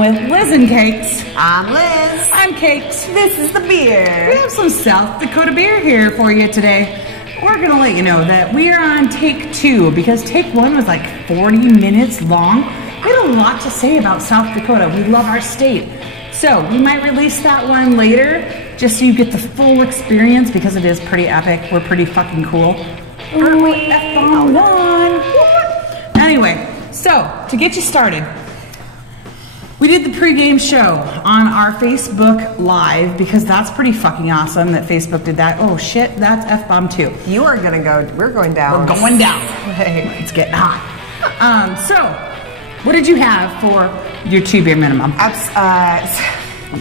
with Liz and Cakes. I'm Liz. I'm Cakes. This is the beer. We have some South Dakota beer here for you today. We're going to let you know that we are on take 2 because take 1 was like 40 minutes long. We had a lot to say about South Dakota. We love our state. So we might release that one later just so you get the full experience because it is pretty epic. We're pretty fucking cool. Aren't we? F-bomb one. Anyway, so to get you started, we did the pregame show on our Facebook Live because that's pretty fucking awesome that Facebook did that. Oh shit, that's F-bomb too. You are gonna go, we're going down. We're going down. It's getting hot. So, what did you have for your 2 beer minimum? Oh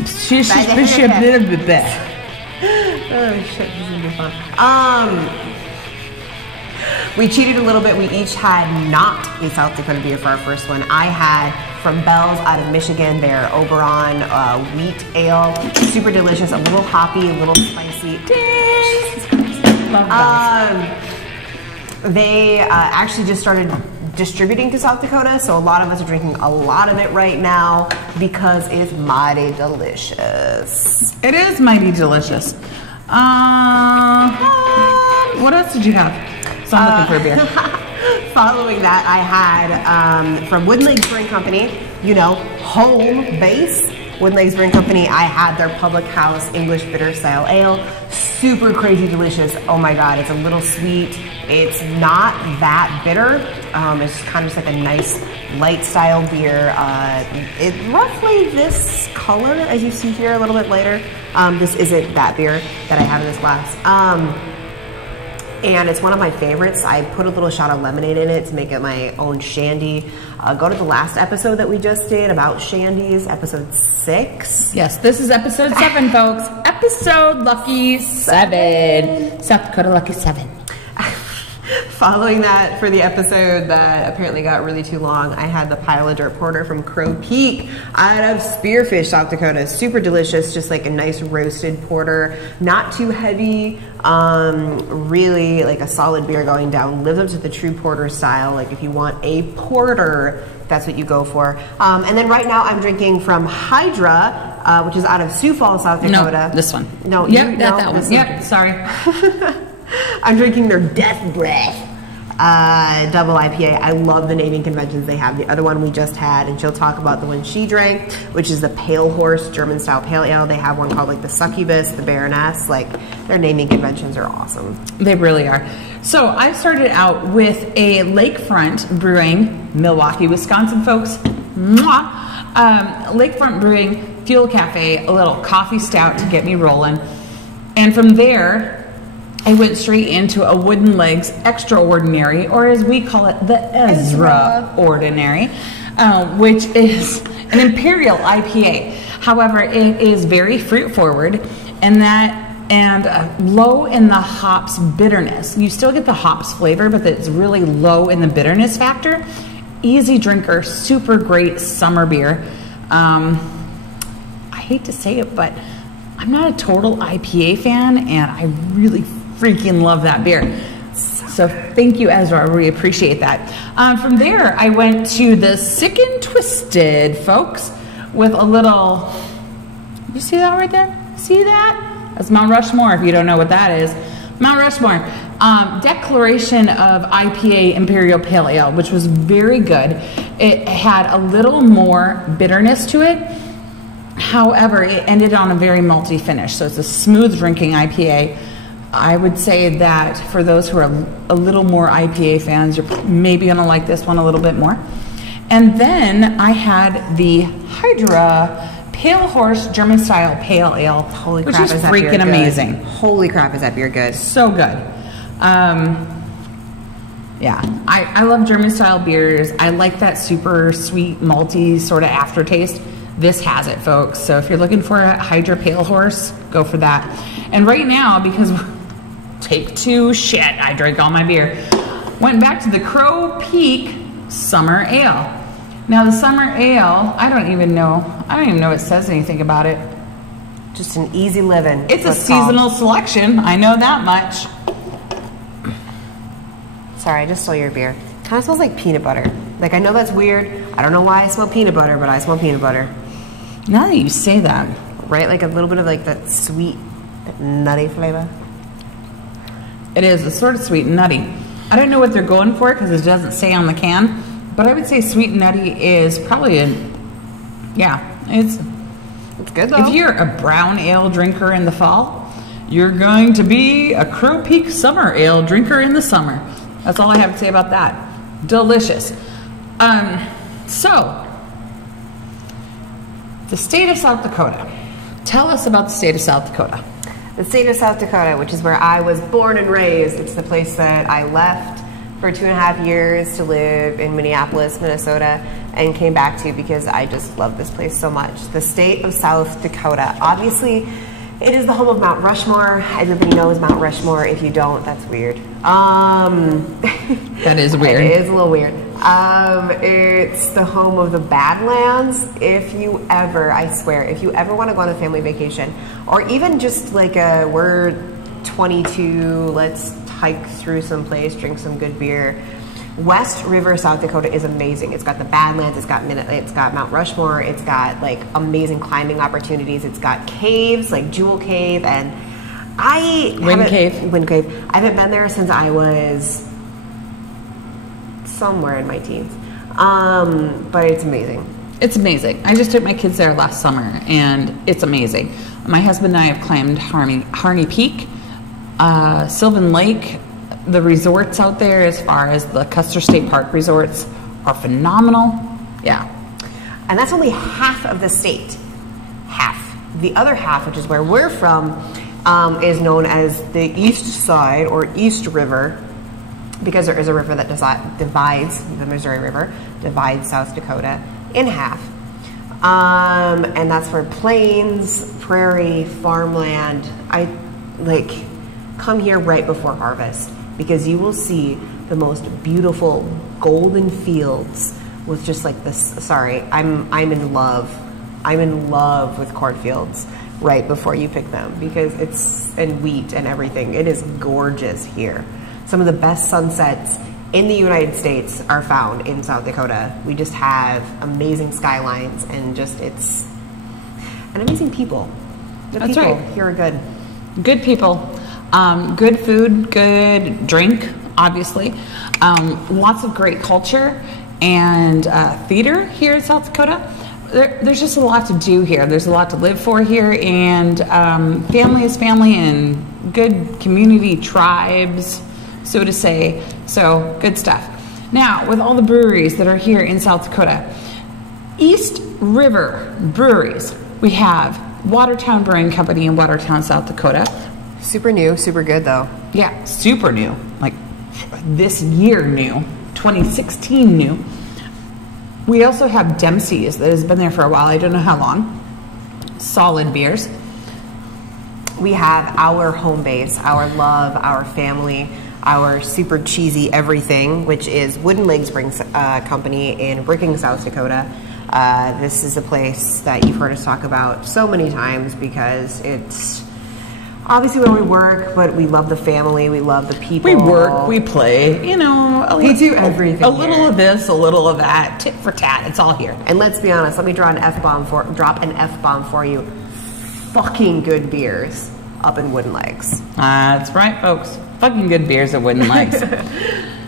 shit, this is gonna be fun. We cheated a little bit. We each had not a South Dakota beer for our first one. I had from Bell's out of Michigan, their Oberon wheat ale. Super delicious, a little hoppy, a little spicy. They actually just started distributing to South Dakota, so a lot of us are drinking a lot of it right now because it's mighty delicious. It is mighty delicious. What else did you have? So I'm looking for a beer. Following that, I had from Wooden Legs Brewing Company, you know, home base. Wooden Legs Brewing Company, I had their Public House English Bitter Style Ale. Super crazy delicious. Oh my God, it's a little sweet. It's not that bitter. It's kind of just like a nice light style beer. It's roughly this color as you see here a little bit later. This isn't that beer that I have in this glass. And it's one of my favorites. I put a little shot of lemonade in it to make it my own shandy. Go to the last episode that we just did about shandies, episode 6. Yes, this is episode 7, folks. Episode Lucky 7. South Dakota Lucky 7. Following that, for the episode that apparently got really too long, I had the Pile of Dirt Porter from Crow Peak out of Spearfish, South Dakota. Super delicious, just like a nice roasted porter, not too heavy, really like a solid beer going down. Lives up to the true porter style. Like if you want a porter, that's what you go for. And then right now I'm drinking from Hydra, which is out of Sioux Falls, South Dakota. No, this one. No, yep, that one. Yep, sorry. I'm drinking their Death Breath double IPA. I love the naming conventions they have. The other one we just had, and she'll talk about the one she drank, which is the Pale Horse German style pale ale. They have one called like the Succubus, the Baroness. Like their naming conventions are awesome. They really are. So I started out with a Lakefront Brewing, Milwaukee, Wisconsin, folks. Mwah! Lakefront Brewing Fuel Cafe, a little coffee stout to get me rolling, and from there I went straight into a Wooden Legs Extraordinary, or as we call it, the Ezra Ordinary, which is an Imperial IPA. However, it is very fruit forward and low in the hops bitterness. You still get the hops flavor, but it's really low in the bitterness factor. Easy drinker, super great summer beer. I hate to say it, but I'm not a total IPA fan, and I really freaking love that beer. So thank you, Ezra. We appreciate that. From there, I went to the Sick and Twisted, folks, with a little, you see that right there? See that? That's Mount Rushmore, if you don't know what that is. Mount Rushmore. Declaration of IPA Imperial Pale Ale, which was very good. It had a little more bitterness to it. However, it ended on a very malty finish, so it's a smooth drinking IPA. I would say that for those who are a little more IPA fans, you're maybe gonna like this one a little bit more. And then I had the Hydra Pale Horse German Style Pale Ale, Holy which crap, is is that beer freaking good. amazing. Holy crap, is that beer good? So good. Yeah, I love German style beers. I like that super sweet, malty sort of aftertaste. This has it, folks. So if you're looking for a Hydra Pale Horse, go for that. And right now, because take 2, shit, I drank all my beer, went back to the Crow Peak Summer Ale. Now the Summer Ale, I don't even know it says anything about it. Just an easy living. It's a seasonal selection, I know that much. Sorry, I just stole your beer. Kind of smells like peanut butter. Like, I know that's weird. I don't know why I smell peanut butter, but I smell peanut butter. Now that you say that. Right? Like a little bit of like that sweet, nutty flavor. It is. It's sort of sweet and nutty. I don't know what they're going for because it doesn't say on the can, but I would say sweet and nutty is probably it's good though. If you're a brown ale drinker in the fall, you're going to be a Crow Peak summer ale drinker in the summer. That's all I have to say about that. Delicious. So, the state of South Dakota. Tell us about the state of South Dakota. The state of South Dakota, which is where I was born and raised. It's the place that I left for 2.5 years to live in Minneapolis, Minnesota, and came back to because I just love this place so much. The state of South Dakota. Obviously, it is the home of Mount Rushmore. Everybody knows Mount Rushmore. If you don't, that's weird. That is weird. It is a little weird. It's the home of the Badlands. If you ever, I swear, if you ever want to go on a family vacation, or even just like we're 22, let's hike through some place, drink some good beer. West River, South Dakota is amazing. It's got the Badlands, it's got Mount Rushmore, it's got like amazing climbing opportunities, it's got caves like Jewel Cave and Wind Cave. I haven't been there since I was somewhere in my teens. But it's amazing. It's amazing. I just took my kids there last summer and it's amazing. My husband and I have climbed Harney Peak, Sylvan Lake. The resorts out there, as far as the Custer State Park resorts, are phenomenal. Yeah. And that's only half of the state. Half. The other half, which is where we're from, is known as the East Side or East River, because there is a river that divides, the Missouri River, divides South Dakota in half. And that's for plains, prairie, farmland. I come here right before harvest, because you will see the most beautiful golden fields with just like this. Sorry, I'm in love. I'm in love with cornfields right before you pick them, because and wheat and everything. It is gorgeous here. Some of the best sunsets in the United States are found in South Dakota. We just have amazing skylines and it's amazing people. The That's people right. here are good. Good people. Good food, good drink, obviously. Lots of great culture and theater here in South Dakota. There's just a lot to do here. There's a lot to live for here, and family is family, and good community tribes, so to say. So, good stuff. Now, with all the breweries that are here in South Dakota, East River Breweries, we have Watertown Brewing Company in Watertown, South Dakota. Super new, super good though. Yeah, super new. Like this year new, 2016 new. We also have Dempsey's that has been there for a while. I don't know how long. Solid beers. We have our home base, our love, our family, our super cheesy everything, which is Wooden Legs Brewing Company in Bricking, South Dakota. This is a place that you've heard us talk about so many times because it's obviously where we work, but we love the family, we love the people. We work, we play, we do everything. A little of this, a little of that, tit for tat. It's all here. And let's be honest. Let me drop an F-bomb for you. Fucking good beers up in Wooden Legs. That's right, folks. Fucking good beers at Wooden Legs.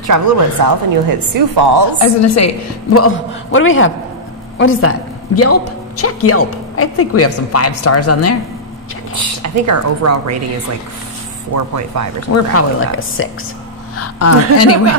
Travel a little bit south, and you'll hit Sioux Falls. I was going to say, well, what do we have? What is that? Yelp? Check Yelp. I think we have some 5 stars on there. I think our overall rating is like 4.5 or something. We're probably like a 6. Anyway,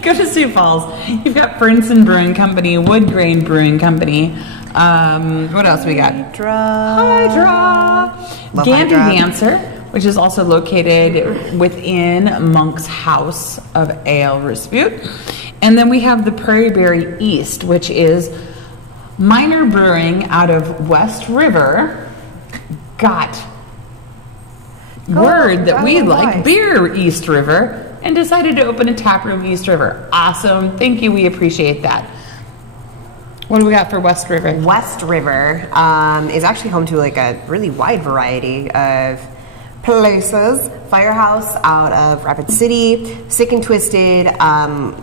go to Sioux Falls. You've got Brinson Brewing Company, Wood Grain Brewing Company. What else we got? Hydra. Gamby Dancer, which is also located within Monk's House of Ale Dispute. And then we have the Prairie Berry East, which is Minor Brewing out of West River. Got word that we like beer East River and decided to open a tap room East River. Awesome. Thank you. We appreciate that. What do we got for West River? West River is actually home to like a really wide variety of places. Firehouse out of Rapid City. Sick and Twisted.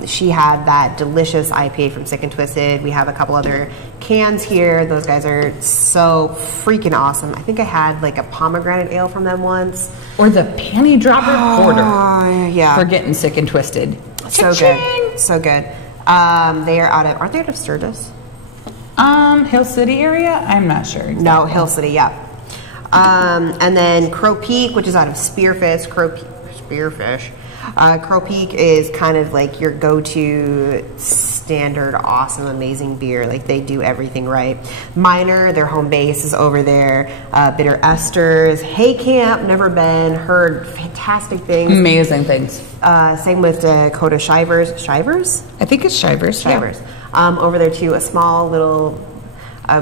She had that delicious IPA from Sick and Twisted. We have a couple other cans here. Those guys are so freaking awesome. I think I had like a pomegranate ale from them once. Or the Panty Dropper Porter. Yeah. For getting Sick and Twisted. So good. So good. They are out of, aren't they out of Sturgis? Hill City area? I'm not sure. Exactly. No, Hill City, yeah. And then Crow Peak, which is out of Spearfish. Crow Peak is kind of like your go-to standard, awesome, amazing beer. Like they do everything right. Minor, their home base is over there. Bitter Esters. Hay Camp, never been. Heard fantastic things. Amazing things. Same with Dakota Shivers. Shivers? I think it's Shivers. Shivers. Yeah. Over there too, a small little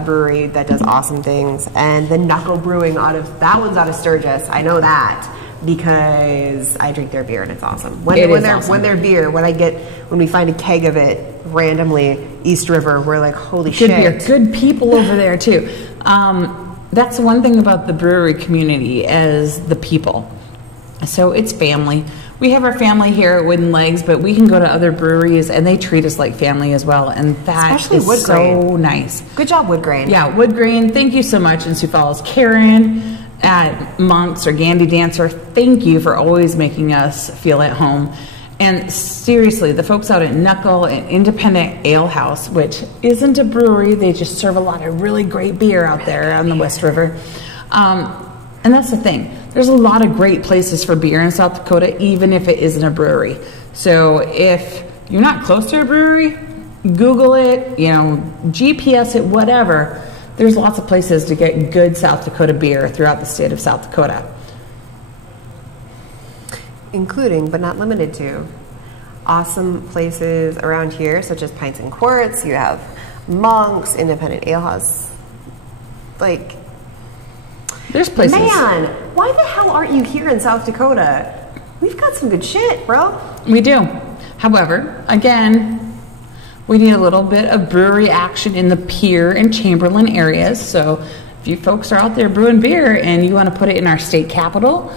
brewery that does awesome things. And the Knuckle Brewing that one's out of Sturgis. I know that because I drink their beer and it's awesome. When their beer, when we find a keg of it randomly, East River, we're like, holy shit. Good beer. Good people over there too. That's one thing about the brewery community is the people. So it's family. We have our family here at Wooden Legs, but we can go to other breweries and they treat us like family as well. And that is so nice. Good job, Wood Grain. Yeah, Wood Grain, thank you so much. In Sioux Falls, Karen at Monks or Gandy Dancer, thank you for always making us feel at home. And seriously, the folks out at Knuckle and Independent Ale House, which isn't a brewery, they just serve a lot of really great beer out there on the West River. And that's the thing. There's a lot of great places for beer in South Dakota, even if it isn't a brewery. So if you're not close to a brewery, Google it, GPS it, whatever. There's lots of places to get good South Dakota beer throughout the state of South Dakota. Including, but not limited to, awesome places around here, such as Pints and Quarts. You have Monks, Independent Ale House. Like, there's places. Man, why the hell aren't you here in South Dakota? We've got some good shit, bro. We do. However, again, we need a little bit of brewery action in the Pierre and Chamberlain areas. So if you folks are out there brewing beer and you want to put it in our state capital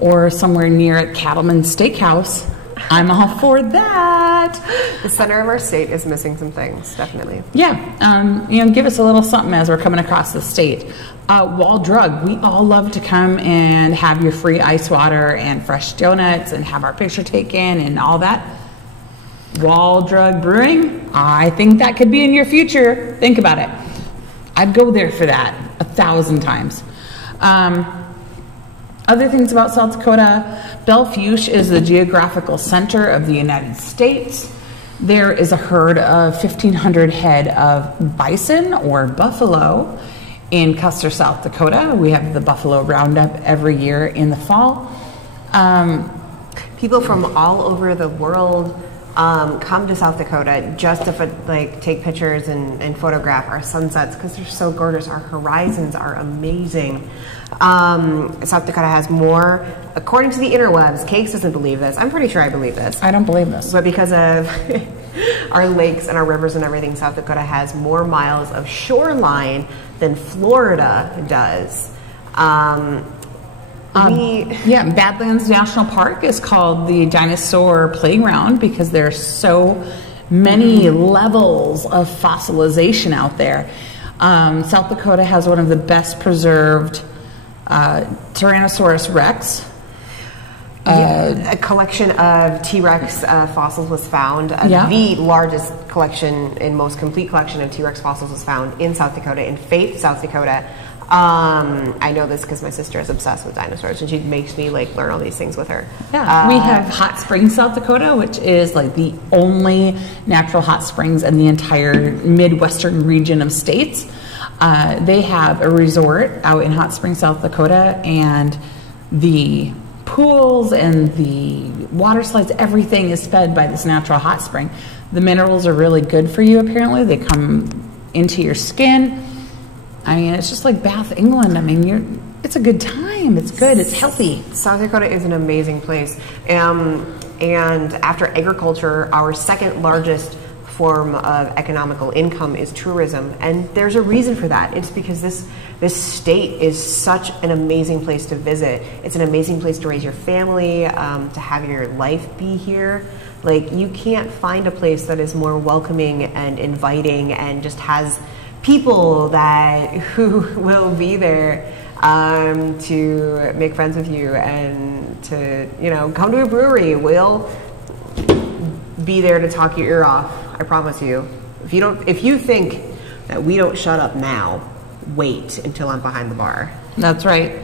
or somewhere near a Cattleman's Steakhouse, I'm all for that. The center of our state is missing some things, definitely. Yeah, give us a little something as we're coming across the state. Wall Drug, we all love to come and have your free ice water and fresh donuts and have our picture taken and all that. Wall Drug Brewing, I think that could be in your future. Think about it. I'd go there for that 1,000 times. Other things about South Dakota, Belle Fourche is the geographical center of the United States. There is a herd of 1,500 head of bison or buffalo in Custer, South Dakota. We have the Buffalo Roundup every year in the fall. People from all over the world come to South Dakota just to take pictures and photograph our sunsets because they're so gorgeous. Our horizons are amazing. South Dakota has more, according to the interwebs. Cakes doesn't believe this. I'm pretty sure I believe this. I don't believe this. But because of our lakes and our rivers and everything, South Dakota has more miles of shoreline than Florida does. Badlands National Park is called the Dinosaur Playground because there's so many levels of fossilization out there. South Dakota has one of the best preserved Tyrannosaurus Rex. A collection of T-Rex fossils was found. The largest collection and most complete collection of T-Rex fossils was found in South Dakota, in Faith, South Dakota. I know this because my sister is obsessed with dinosaurs and she makes me learn all these things with her. Yeah, we have Hot Springs, South Dakota, which is the only natural hot springs in the entire Midwestern region of states. They have a resort out in Hot Springs, South Dakota, and the pools and the water slides, everything is fed by this natural hot spring. The minerals are really good for you, apparently. They come into your skin. I mean, it's just like Bath, England. I mean, it's a good time. It's good. It's healthy. South Dakota is an amazing place. And after agriculture, our second largest form of economical income is tourism, and there's a reason for that. It's because this state is such an amazing place to visit. It's an amazing place to raise your family, to have your life be here. Like, you can't find a place that is more welcoming and inviting and just has people who will be there to make friends with you and to, you know, come to a brewery. We'll be there to talk your ear off. I promise you. If you think that we don't shut up now, wait until I'm behind the bar. That's right.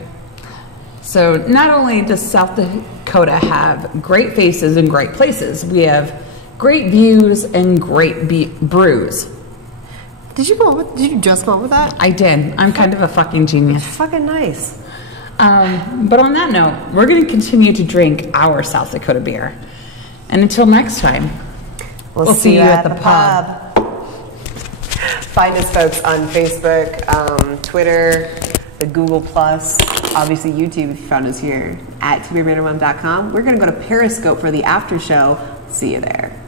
So not only does South Dakota have great faces and great places, we have great views and great brews. Did you just come up with that? I did. I'm kind of a fucking genius. It's fucking nice. But on that note, we're going to continue to drink our South Dakota beer. And until next time, we'll see you at the pub. Find us, folks, on Facebook, Twitter, the Google+, obviously YouTube if you found us here, at twobeerminimum.com. We're going to go to Periscope for the after show. See you there.